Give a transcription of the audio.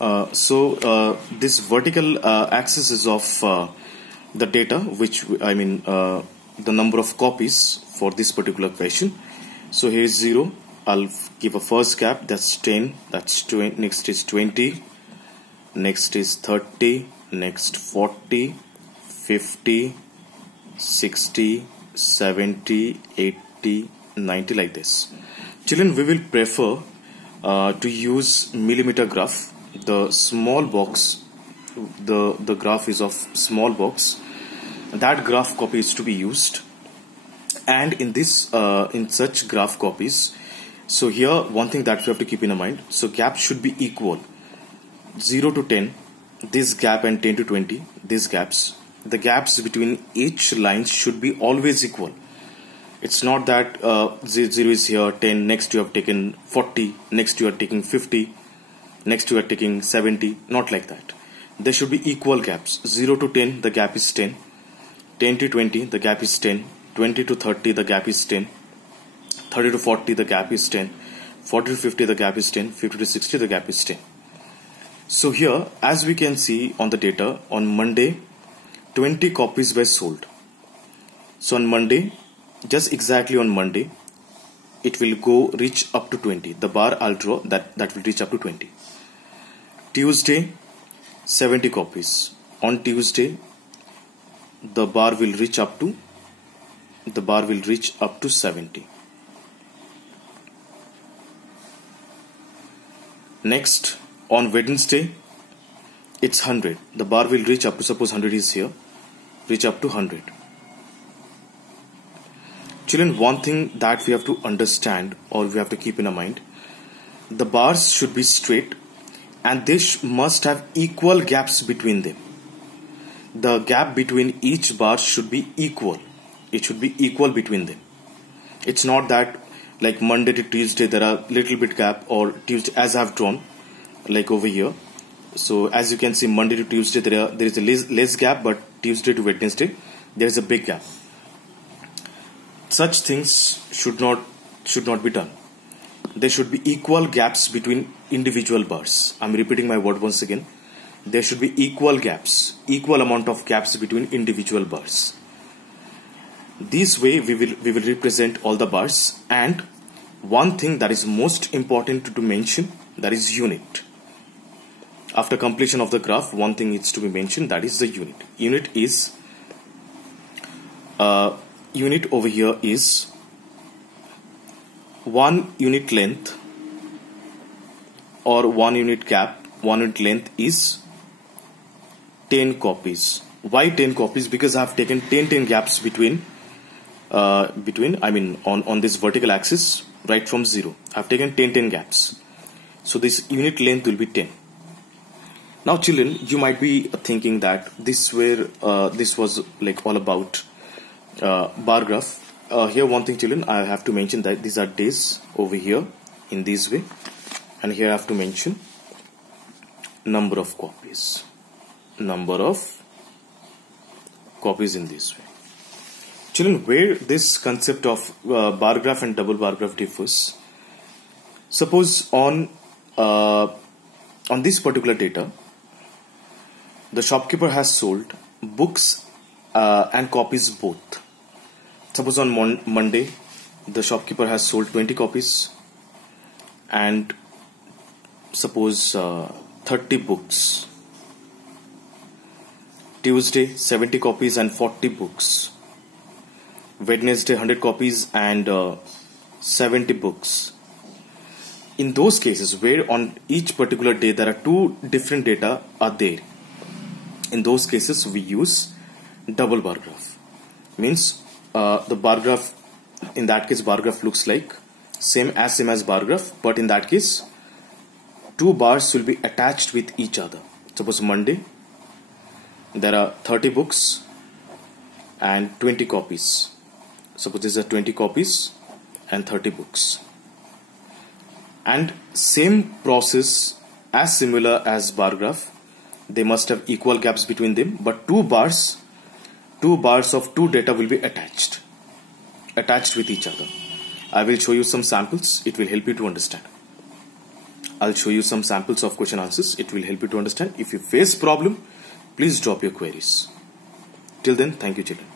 This vertical axis is of the data, which the number of copies for this particular question. So here is 0. I'll give a first gap, that's 10, that's 20, next is 20, next is 30, next 40, 50, 60, 70, 80, 90, like this. Children, we will prefer to use millimeter graph. The small box, the graph is of small box. That graph copy is to be used, and in this in such graph copies, so here one thing that we have to keep in mind, so gap should be equal. 0 to 10, this gap, and 10 to 20, these gaps, the gaps between each line should be always equal. It's not that 0 is here, 10, next you have taken 40, next you are taking 50, next you are taking 70, not like that. There should be equal gaps. 0 to 10, the gap is 10, 10 to 20, the gap is 10, 20 to 30, the gap is 10, 30 to 40, the gap is 10, 40 to 50, the gap is 10, 50 to 60, the gap is 10. So here, as we can see on the data, on Monday, 20 copies were sold. So on Monday, just exactly on Monday, it will reach up to 20. The bar I'll draw, that will reach up to 20. Tuesday, 70 copies. On Tuesday, the bar will reach up to 70. Next, on Wednesday, it's 100. The bar will reach up to, suppose 100 is here, reach up to 100. Children, one thing that we have to understand, or we have to keep in our mind, the bars should be straight and they must have equal gaps between them. The gap between each bar should be equal. It should be equal between them. It's not that like Monday to Tuesday there are little bit gap, or Tuesday, as I have drawn like over here. So as you can see, Monday to Tuesday there is a less gap, but Tuesday to Wednesday there is a big gap. Such things should not be done. There should be equal gaps between individual bars. I'm repeating my word once again. There should be equal gaps, equal amount of gaps between individual bars. This way we will represent all the bars. And one thing that is most important to mention, that is unit. After completion of the graph, one thing needs to be mentioned, that is the unit. Unit is unit over here is 1 unit length, or 1 unit gap. 1 unit length is 10 copies. Why 10 copies? Because I have taken 10 gaps between on this vertical axis, right from 0. I have taken 10 gaps. So this unit length will be 10. Now children, you might be thinking that this was like all about bar graph. Here one thing children, I have to mention that these are days over here in this way, and here I have to mention number of copies in this way. Children, where this concept of bar graph and double bar graph differs, suppose on this particular data, the shopkeeper has sold books and copies both. Suppose on Monday, the shopkeeper has sold 20 copies, and suppose 30 books. Tuesday, 70 copies and 40 books. Wednesday, 100 copies and 70 books. In those cases where on each particular day there are two different data are there, in those cases we use double bar graph. Means the bar graph, in that case bar graph looks like same as bar graph, but in that case two bars will be attached with each other. Suppose Monday there are 30 books and 20 copies. Suppose these are 20 copies and 30 books. And same process as similar as bar graph, they must have equal gaps between them, but two bars of two data will be attached with each other. I will show you some samples. It will help you to understand. I'll show you some samples of question answers. It will help you to understand. If you face problem, please drop your queries. Till then, thank you children.